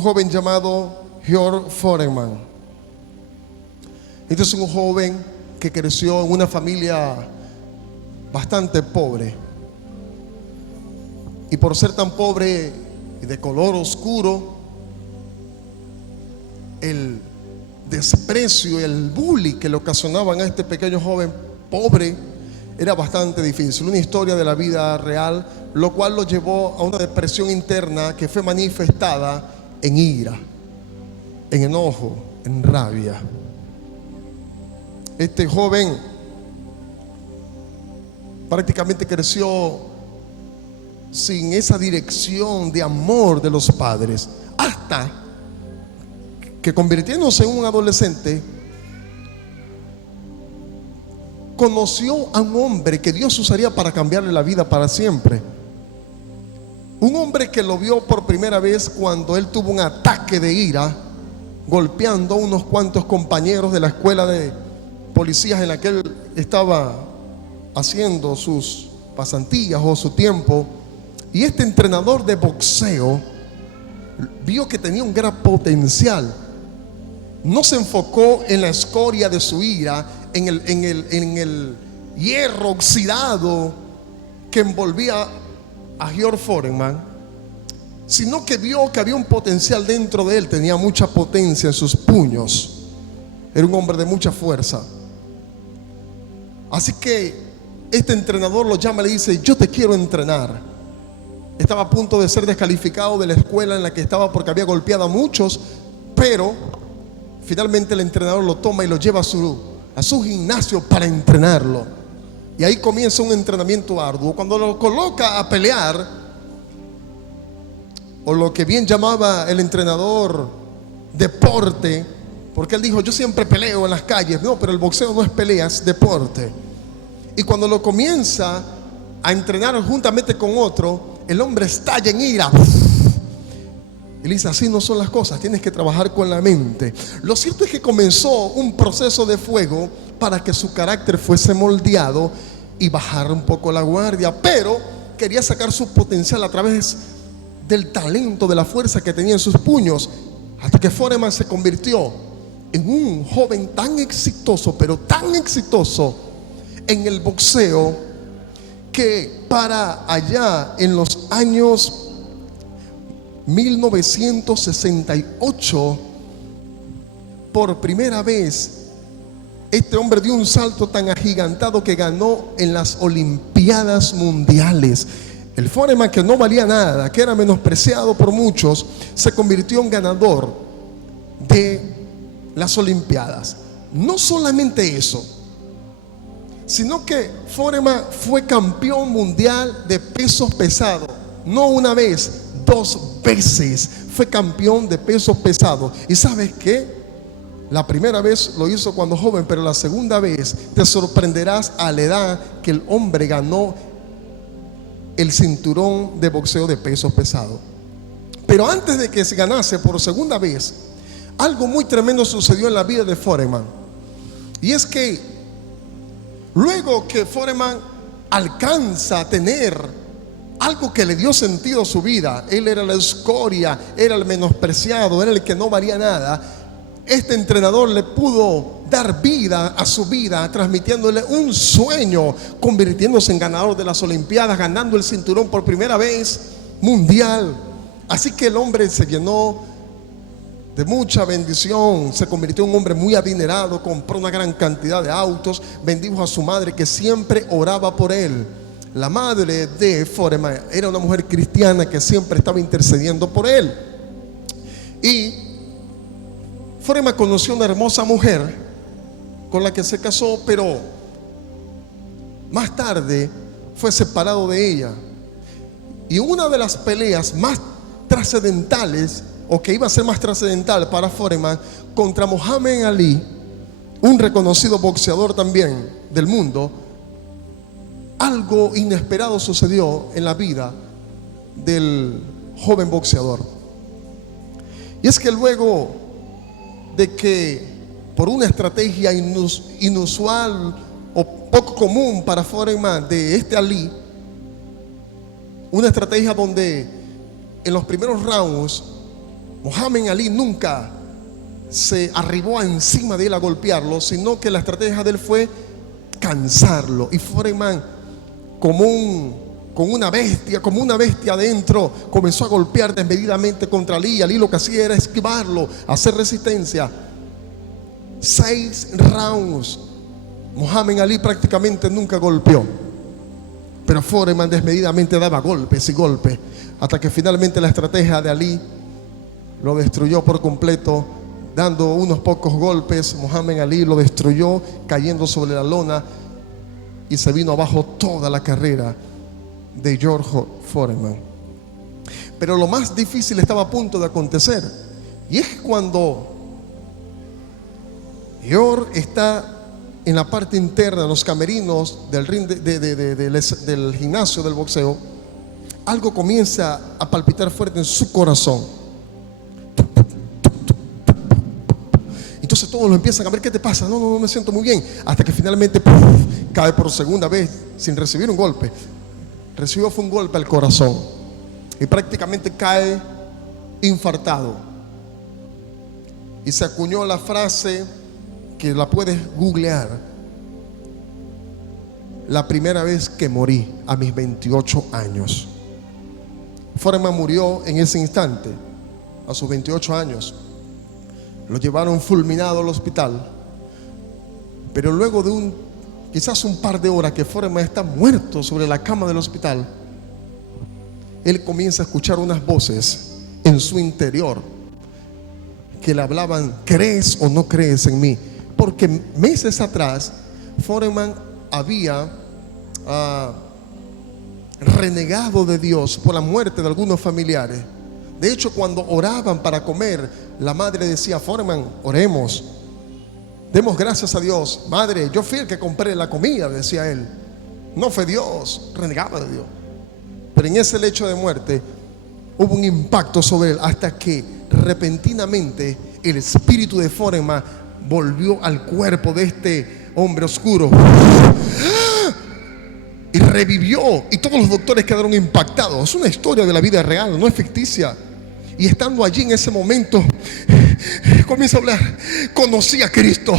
joven llamado Georg Foreman. Este es un joven que creció en una familia bastante pobre, y por ser tan pobre y de color oscuro, el desprecio y el bullying que le ocasionaban a este pequeño joven pobre era bastante difícil. Una historia de la vida real, lo cual lo llevó a una depresión interna que fue manifestada en ira, en enojo, en rabia. Este joven prácticamente creció sin esa dirección de amor de los padres, hasta que, convirtiéndose en un adolescente, conoció a un hombre que Dios usaría para cambiarle la vida para siempre. Un hombre que lo vio por primera vez cuando él tuvo un ataque de ira, golpeando a unos cuantos compañeros de la escuela de policías en la que él estaba haciendo sus pasantías o su tiempo. Y este entrenador de boxeo vio que tenía un gran potencial. No se enfocó en la escoria de su ira, en el hierro oxidado que envolvía a Georg Foreman, sino que vio que había un potencial dentro de él. Tenía mucha potencia en sus puños, era un hombre de mucha fuerza. Así que este entrenador lo llama y le dice: yo te quiero entrenar. Estaba a punto de ser descalificado de la escuela en la que estaba porque había golpeado a muchos, pero finalmente el entrenador lo toma y lo lleva a su gimnasio para entrenarlo. Y ahí comienza un entrenamiento arduo. Cuando lo coloca a pelear, o lo que bien llamaba el entrenador deporte, porque él dijo: yo siempre peleo en las calles. No, pero el boxeo no es pelea, es deporte. Y cuando lo comienza a entrenar juntamente con otro, el hombre estalla en ira y le dice: así no son las cosas, tienes que trabajar con la mente. Lo cierto es que comenzó un proceso de fuego para que su carácter fuese moldeado y bajar un poco la guardia, pero quería sacar su potencial a través del talento, de la fuerza que tenía en sus puños, hasta que Foreman se convirtió en un joven tan exitoso, pero tan exitoso en el boxeo, que para allá en los años 1968, por primera vez, este hombre dio un salto tan agigantado que ganó en las Olimpiadas Mundiales. El Foreman, que no valía nada, que era menospreciado por muchos, se convirtió en ganador de las Olimpiadas. No solamente eso, sino que Foreman fue campeón mundial de pesos pesados. no una vez, 2 veces fue campeón de peso pesado. ¿Y sabes qué? La primera vez lo hizo cuando joven, pero la segunda vez te sorprenderás a la edad que el hombre ganó el cinturón de boxeo de peso pesado. Pero antes de que se ganase por segunda vez, algo muy tremendo sucedió en la vida de Foreman. Y es que luego que Foreman alcanza a tener algo que le dio sentido a su vida, él era la escoria, era el menospreciado, era el que no valía nada. Este entrenador le pudo dar vida a su vida, transmitiéndole un sueño, convirtiéndose en ganador de las Olimpiadas, ganando el cinturón por primera vez mundial. Así que el hombre se llenó de mucha bendición, se convirtió en un hombre muy adinerado, compró una gran cantidad de autos, bendijo a su madre que siempre oraba por él. La madre de Foreman era una mujer cristiana que siempre estaba intercediendo por él. Y Foreman conoció una hermosa mujer con la que se casó, pero más tarde fue separado de ella. Y una de las peleas más trascendentales, o que iba a ser más trascendental para Foreman, contra Muhammad Ali, un reconocido boxeador también del mundo, algo inesperado sucedió en la vida del joven boxeador. Y es que luego de que por una estrategia inusual o poco común para Foreman de este Ali, una estrategia donde en los primeros rounds Muhammad Ali nunca se arribó encima de él a golpearlo, sino que la estrategia de él fue cansarlo. Y Foreman, como una bestia adentro, comenzó a golpear desmedidamente contra Ali. Ali lo que hacía era esquivarlo, hacer resistencia. 6 rounds Muhammad Ali prácticamente nunca golpeó, pero Foreman desmedidamente daba golpes y golpes, hasta que finalmente la estrategia de Ali lo destruyó por completo. Dando unos pocos golpes, Muhammad Ali lo destruyó, cayendo sobre la lona, y se vino abajo toda la carrera de George Foreman. Pero lo más difícil estaba a punto de acontecer, y es que cuando George está en la parte interna, en los camerinos del ring del gimnasio del boxeo, algo comienza a palpitar fuerte en su corazón. Entonces todos lo empiezan a ver: ¿qué te pasa? No me siento muy bien. Hasta que finalmente cae por segunda vez sin recibir un golpe. Recibió fue un golpe al corazón y prácticamente cae infartado. Y se acuñó la frase que la puedes googlear: la primera vez que morí a mis 28 años. Foreman murió en ese instante, a sus 28 años. Lo llevaron fulminado al hospital, pero luego de quizás un par de horas que Foreman está muerto sobre la cama del hospital, él comienza a escuchar unas voces en su interior que le hablaban: ¿crees o no crees en mí? Porque meses atrás Foreman había renegado de Dios por la muerte de algunos familiares. De hecho, cuando oraban para comer, la madre decía: Foreman, oremos, demos gracias a Dios. Madre, yo fui el que compré la comida, decía él. No fue Dios, renegaba de Dios. Pero en ese lecho de muerte hubo un impacto sobre él, hasta que repentinamente el espíritu de Foreman volvió al cuerpo de este hombre oscuro y revivió, y todos los doctores quedaron impactados. Es una historia de la vida real, no es ficticia. Y estando allí en ese momento, comienza a hablar: conocí a Cristo,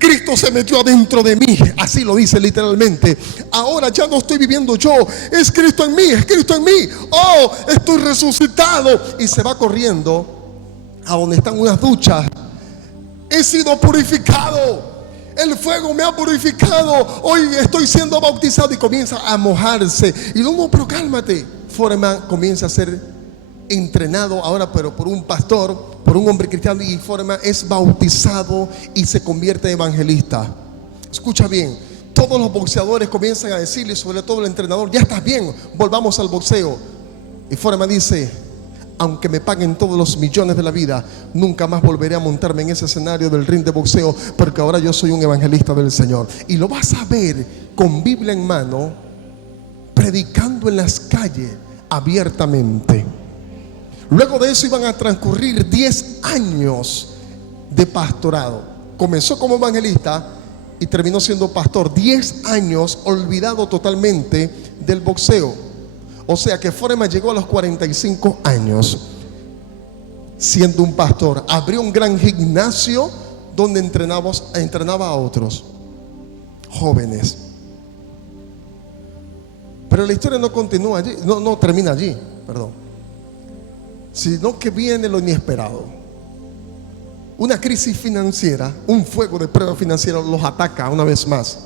Cristo se metió adentro de mí. Así lo dice literalmente. Ahora ya no estoy viviendo yo, es Cristo en mí, es Cristo en mí. Oh, estoy resucitado. Y se va corriendo a donde están unas duchas. He sido purificado, el fuego me ha purificado, hoy estoy siendo bautizado. Y comienza a mojarse. Y no, pero cálmate. Foreman comienza a ser entrenado ahora, pero por un pastor, por un hombre cristiano, y Foreman es bautizado y se convierte en evangelista. Escucha bien, todos los boxeadores comienzan a decirle, sobre todo el entrenador: ya estás bien, volvamos al boxeo. Y Foreman dice: aunque me paguen todos los millones de la vida, nunca más volveré a montarme en ese escenario del ring de boxeo, porque ahora yo soy un evangelista del Señor. Y lo vas a ver con Biblia en mano, predicando en las calles abiertamente. Luego de eso iban a transcurrir 10 años de pastorado. Comenzó como evangelista y terminó siendo pastor. 10 años olvidado totalmente del boxeo. O sea que Foreman llegó a los 45 años siendo un pastor. Abrió un gran gimnasio donde entrenaba a otros jóvenes. Pero la historia no continúa allí, no termina allí, perdón. Sino que viene lo inesperado. Una crisis financiera, un fuego de prueba financiera los ataca una vez más.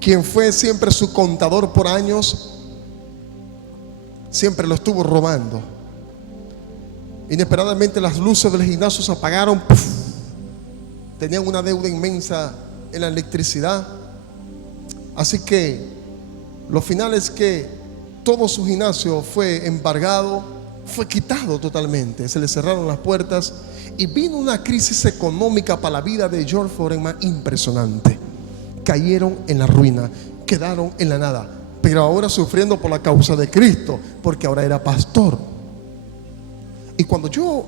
Quien fue siempre su contador por años, siempre lo estuvo robando. Inesperadamente las luces del gimnasio se apagaron. ¡Puf! Tenían una deuda inmensa en la electricidad. Así que lo final es que todo su gimnasio fue embargado, fue quitado totalmente. Se le cerraron las puertas y vino una crisis económica para la vida de George Foreman impresionante. Cayeron en la ruina, quedaron en la nada, pero ahora sufriendo por la causa de Cristo, porque ahora era pastor. Y cuando yo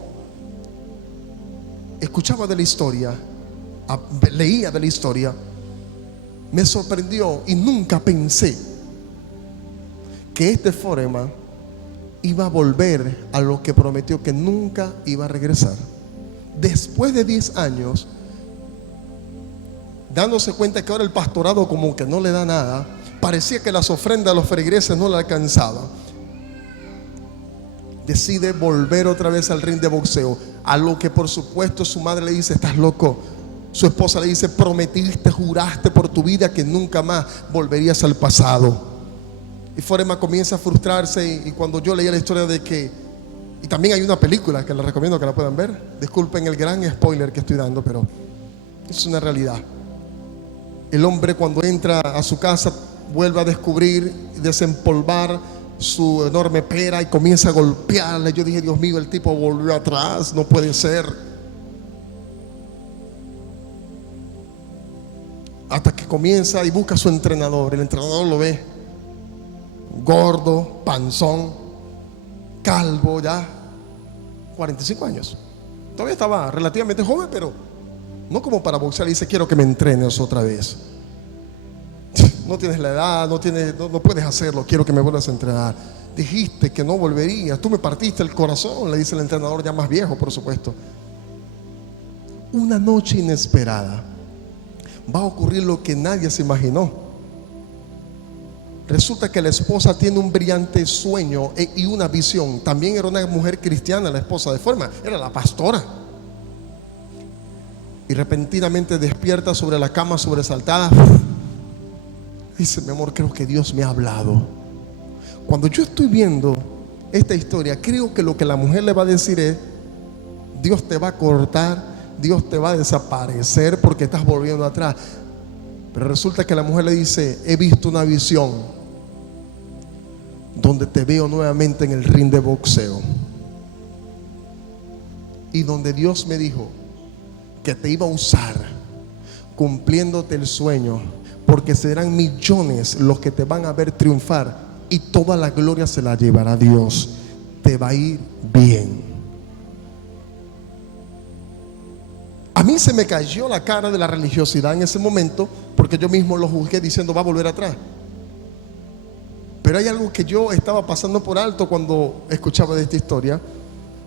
escuchaba de la historia, leía de la historia, me sorprendió y nunca pensé que este Foreman iba a volver a lo que prometió, que nunca iba a regresar. Después de 10 años, dándose cuenta que ahora el pastorado como que no le da nada, parecía que las ofrendas a los feligreses no le alcanzaban, decide volver otra vez al ring de boxeo. A lo que por supuesto su madre le dice: estás loco. Su esposa le dice: prometiste, juraste por tu vida que nunca más volverías al pasado. Y Foreman comienza a frustrarse. Y cuando yo leía la historia de que, y también hay una película que les recomiendo que la puedan ver, disculpen el gran spoiler que estoy dando, pero es una realidad. El hombre, cuando entra a su casa, vuelve a descubrir y desempolvar su enorme pera y comienza a golpearle. Yo dije: Dios mío, el tipo volvió atrás, no puede ser. Hasta que comienza y busca a su entrenador. El entrenador lo ve gordo, panzón, calvo, ya 45 años. Todavía estaba relativamente joven, pero no como para boxear. Le dice: quiero que me entrenes otra vez. No tienes la edad, no puedes hacerlo, quiero que me vuelvas a entrenar. Dijiste que no volverías, tú me partiste el corazón, le dice el entrenador, ya más viejo, por supuesto. Una noche inesperada va a ocurrir lo que nadie se imaginó. Resulta que la esposa tiene un brillante sueño y una visión. También era una mujer cristiana, la esposa de Foreman, era la pastora. Y repentinamente despierta sobre la cama sobresaltada. Dice: mi amor, creo que Dios me ha hablado. Cuando yo estoy viendo esta historia, creo que lo que la mujer le va a decir es: Dios te va a cortar, Dios te va a desaparecer porque estás volviendo atrás. Pero resulta que la mujer le dice: he visto una visión donde te veo nuevamente en el ring de boxeo, y donde Dios me dijo que te iba a usar cumpliéndote el sueño, porque serán millones los que te van a ver triunfar y toda la gloria se la llevará Dios. Te va a ir bien. A mí se me cayó la cara de la religiosidad en ese momento, porque yo mismo lo juzgué diciendo: va a volver atrás. Pero hay algo que yo estaba pasando por alto cuando escuchaba de esta historia,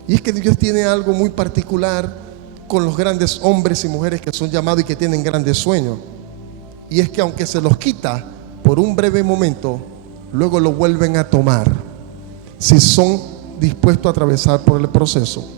y es que Dios tiene algo muy particular con los grandes hombres y mujeres que son llamados y que tienen grandes sueños. Y es que aunque se los quita por un breve momento, luego lo vuelven a tomar si son dispuestos a atravesar por el proceso.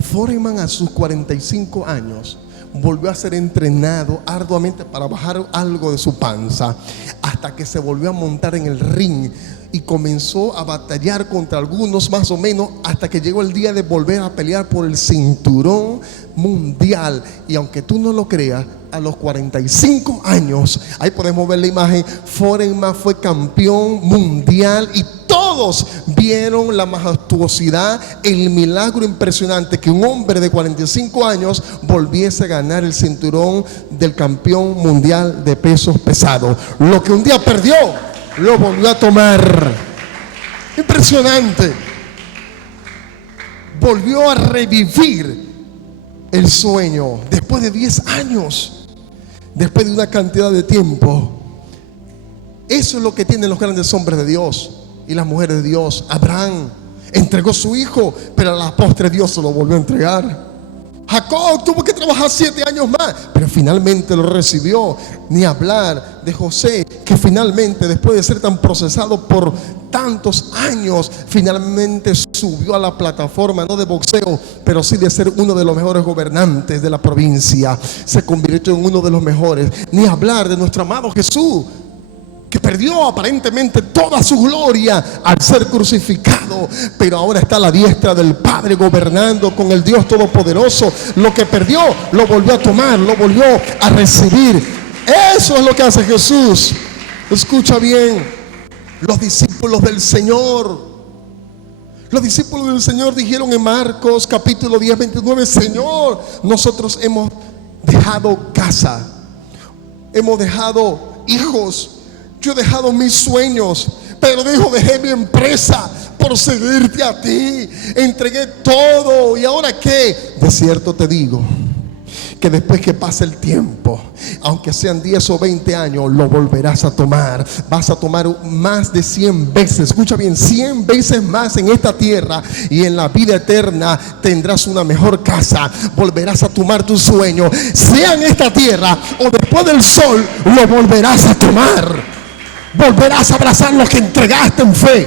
Foreman a sus 45 años volvió a ser entrenado arduamente para bajar algo de su panza, hasta que se volvió a montar en el ring y comenzó a batallar contra algunos más o menos, hasta que llegó el día de volver a pelear por el cinturón mundial. Y aunque tú no lo creas, a los 45 años, ahí podemos ver la imagen, Foreman fue campeón mundial y todo todos vieron la majestuosidad, el milagro impresionante que un hombre de 45 años volviese a ganar el cinturón del campeón mundial de pesos pesados. Lo que un día perdió, lo volvió a tomar. Impresionante. Volvió a revivir el sueño después de 10 años, después de una cantidad de tiempo. Eso es lo que tienen los grandes hombres de Dios y las mujeres de Dios. Abraham entregó su hijo, pero a la postre Dios se lo volvió a entregar. Jacob tuvo que trabajar 7 años más, pero finalmente lo recibió. Ni hablar de José, que finalmente, después de ser tan procesado por tantos años, finalmente subió a la plataforma, no de boxeo, pero sí de ser uno de los mejores gobernantes de la provincia. Se convirtió en uno de los mejores. Ni hablar de nuestro amado Jesús, que perdió aparentemente toda su gloria al ser crucificado, pero ahora está a la diestra del Padre gobernando con el Dios Todopoderoso. Lo que perdió, lo volvió a tomar, lo volvió a recibir. Eso es lo que hace Jesús. Escucha bien, los discípulos del Señor dijeron en Marcos capítulo 10, 29, Señor, nosotros hemos dejado casa, hemos dejado hijos, yo he dejado mis sueños, pero dejé mi empresa por seguirte a ti. Entregué todo, ¿y ahora qué? De cierto te digo que después que pase el tiempo, aunque sean 10 o 20 años, lo volverás a tomar. Vas a tomar más de 100 veces, escucha bien, 100 veces más en esta tierra, y en la vida eterna tendrás una mejor casa. Volverás a tomar tu sueño, sea en esta tierra o después del sol, lo volverás a tomar. Volverás a abrazar lo que entregaste en fe.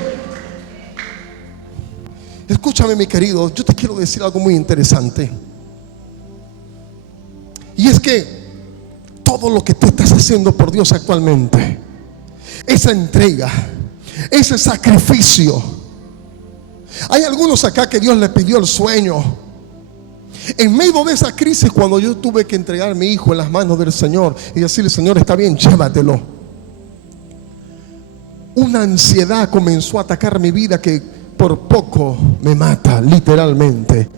Escúchame, mi querido, yo te quiero decir algo muy interesante. Y es que todo lo que tú estás haciendo por Dios actualmente, esa entrega, ese sacrificio. Hay algunos acá que Dios les pidió el sueño. En medio de esa crisis, cuando yo tuve que entregar a mi hijo en las manos del Señor y decirle, Señor, está bien, llévatelo, una ansiedad comenzó a atacar mi vida que por poco me mata, literalmente.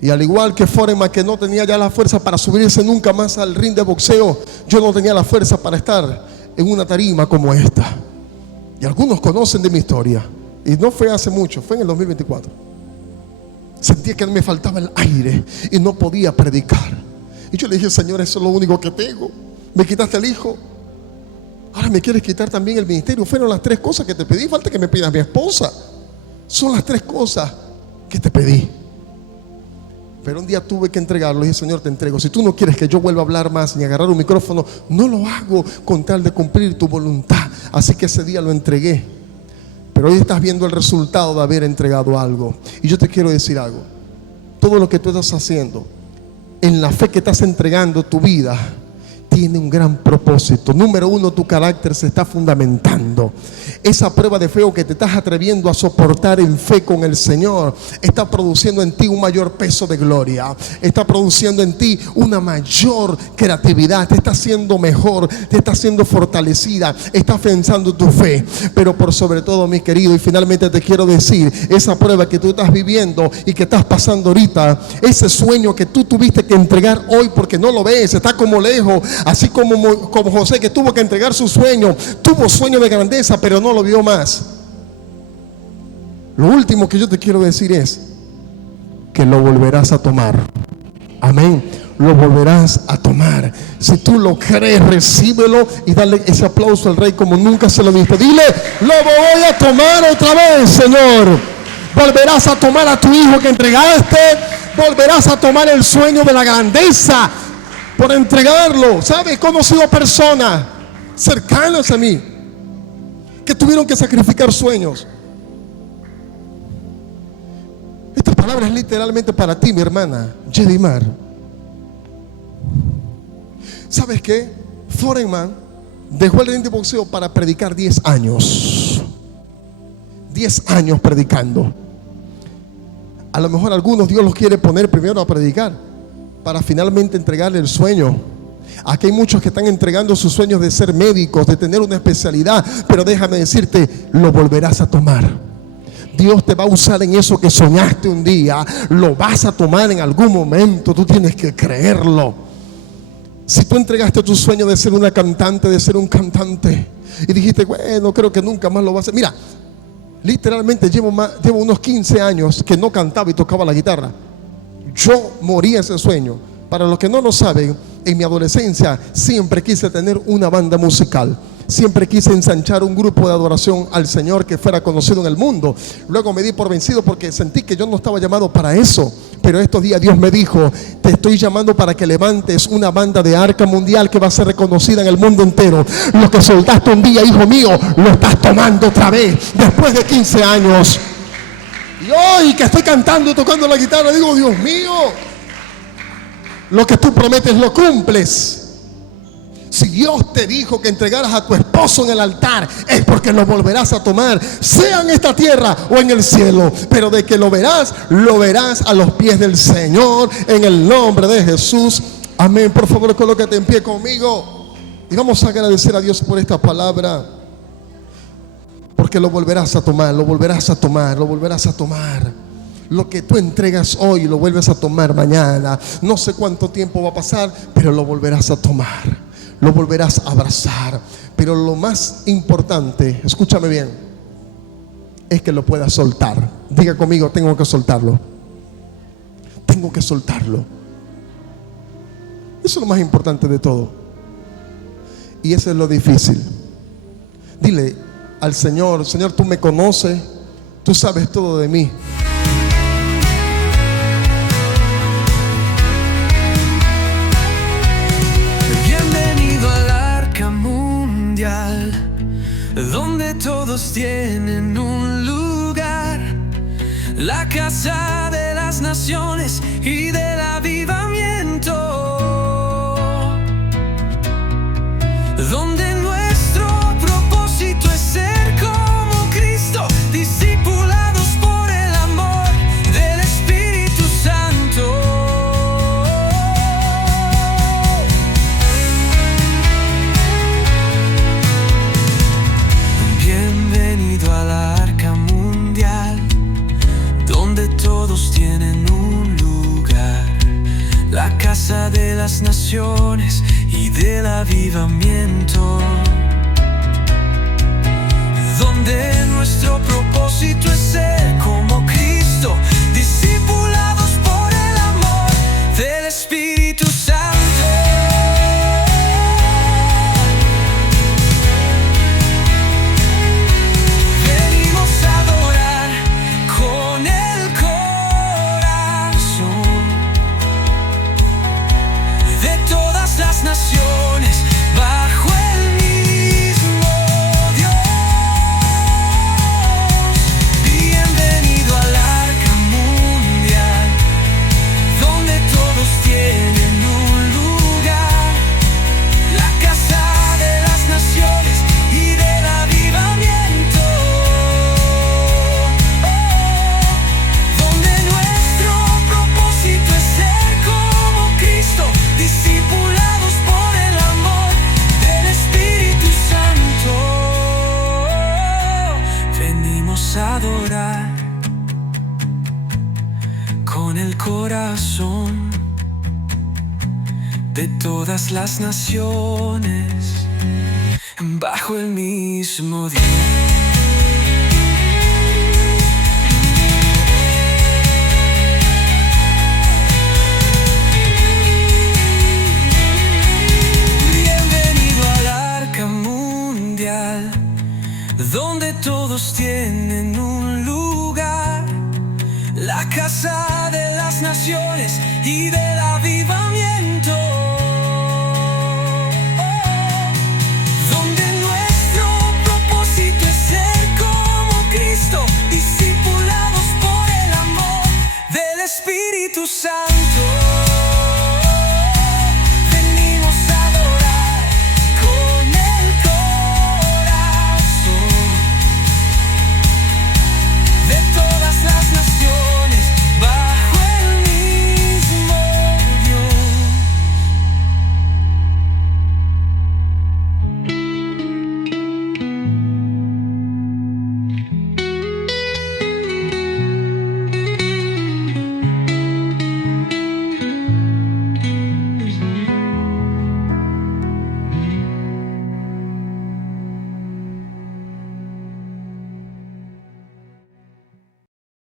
Y al igual que Foreman, que no tenía ya la fuerza para subirse nunca más al ring de boxeo, yo no tenía la fuerza para estar en una tarima como esta. Y algunos conocen de mi historia, y no fue hace mucho, fue en el 2024. Sentía que me faltaba el aire y no podía predicar. Y yo le dije, Señor, eso es lo único que tengo. Me quitaste el hijo, ahora me quieres quitar también el ministerio. Fueron las 3 cosas que te pedí. Falta que me pidas a mi esposa. Son las 3 cosas que te pedí. Pero un día tuve que entregarlo. Y dije, Señor, te entrego. Si tú no quieres que yo vuelva a hablar más ni agarrar un micrófono, no lo hago con tal de cumplir tu voluntad. Así que ese día lo entregué. Pero hoy estás viendo el resultado de haber entregado algo. Y yo te quiero decir algo. Todo lo que tú estás haciendo, en la fe que estás entregando tu vida, tiene un gran propósito. Número 1, tu carácter se está fundamentando. Esa prueba de fe que te estás atreviendo a soportar en fe con el Señor está produciendo en ti un mayor peso de gloria. Está produciendo en ti una mayor creatividad. Te está haciendo mejor, te está haciendo fortalecida, está afianzando tu fe. Pero por sobre todo, mi querido, y finalmente te quiero decir, esa prueba que tú estás viviendo y que estás pasando ahorita, ese sueño que tú tuviste que entregar hoy porque no lo ves, está como lejos. Así como José, que tuvo que entregar su sueño, tuvo sueño de grandeza, pero no lo vio más. Lo último que yo te quiero decir es que lo volverás a tomar. Amén. Lo volverás a tomar. Si tú lo crees, recíbelo y dale ese aplauso al Rey como nunca se lo diste. Dile, lo voy a tomar otra vez, Señor. Volverás a tomar a tu hijo que entregaste. Volverás a tomar el sueño de la grandeza por entregarlo. ¿Sabes? He conocido personas cercanas a mí que tuvieron que sacrificar sueños. Esta palabra es literalmente para ti, mi hermana Jedimar. ¿Sabes qué? Foreman dejó el ring de boxeo para predicar 10 años. 10 años predicando. A lo mejor algunos Dios los quiere poner primero a predicar para finalmente entregarle el sueño Aquí hay muchos que están entregando sus sueños de ser médicos, de tener una especialidad, pero déjame decirte, lo volverás a tomar. Dios te va a usar en eso que soñaste un día, lo vas a tomar en algún momento, tú tienes que creerlo. Si tú entregaste tu sueño de ser una cantante, de ser un cantante, y dijiste, bueno, creo que nunca más lo vas a hacer. Mira, literalmente llevo unos 15 años que no cantaba y tocaba la guitarra. Yo morí ese sueño. Para los que no lo saben, en mi adolescencia siempre quise tener una banda musical. Siempre quise ensanchar un grupo de adoración al Señor que fuera conocido en el mundo. Luego me di por vencido porque sentí que yo no estaba llamado para eso. Pero estos días Dios me dijo, te estoy llamando para que levantes una banda de arca mundial que va a ser reconocida en el mundo entero. Lo que soltaste un día, hijo mío, lo estás tomando otra vez después de 15 años. Y hoy que estoy cantando y tocando la guitarra, digo, Dios mío, lo que tú prometes lo cumples. Si Dios te dijo que entregaras a tu esposo en el altar, es porque lo volverás a tomar, sea en esta tierra o en el cielo. Pero de que lo verás a los pies del Señor, en el nombre de Jesús. Amén. Por favor, colócate en pie conmigo y vamos a agradecer a Dios por esta palabra, porque lo volverás a tomar, lo volverás a tomar, lo volverás a tomar. Lo que tú entregas hoy lo vuelves a tomar mañana. No sé cuánto tiempo va a pasar, pero lo volverás a tomar, lo volverás a abrazar. Pero lo más importante, escúchame bien, es que lo puedas soltar. Diga conmigo, tengo que soltarlo. Tengo que soltarlo. Eso es lo más importante de todo. Y eso es lo difícil. Dile al Señor, Señor, tú me conoces, tú sabes todo de mí. Donde todos tienen un lugar, la casa de las naciones y del avivamiento, donde nuestro propósito es ser como Cristo, discipulados por el amor del Espíritu Santo. Bienvenido a la arca mundial, donde todos tienen un lugar, la casa de las naciones y del avivamiento, donde nuestro propósito es ser como Cristo, discipulados por el amor del Espíritu Santo. Naciones bajo el mismo Dios. Bienvenido al arca mundial, donde todos tienen un lugar, la casa de las naciones y del avivamiento, donde nuestro propósito es ser como Cristo, discípulos por el amor del Espíritu Santo. Venimos a adorar con el corazón de todas las naciones bajo el mismo Dios. Donde todos tienen un lugar, la casa de las naciones y del avivamiento.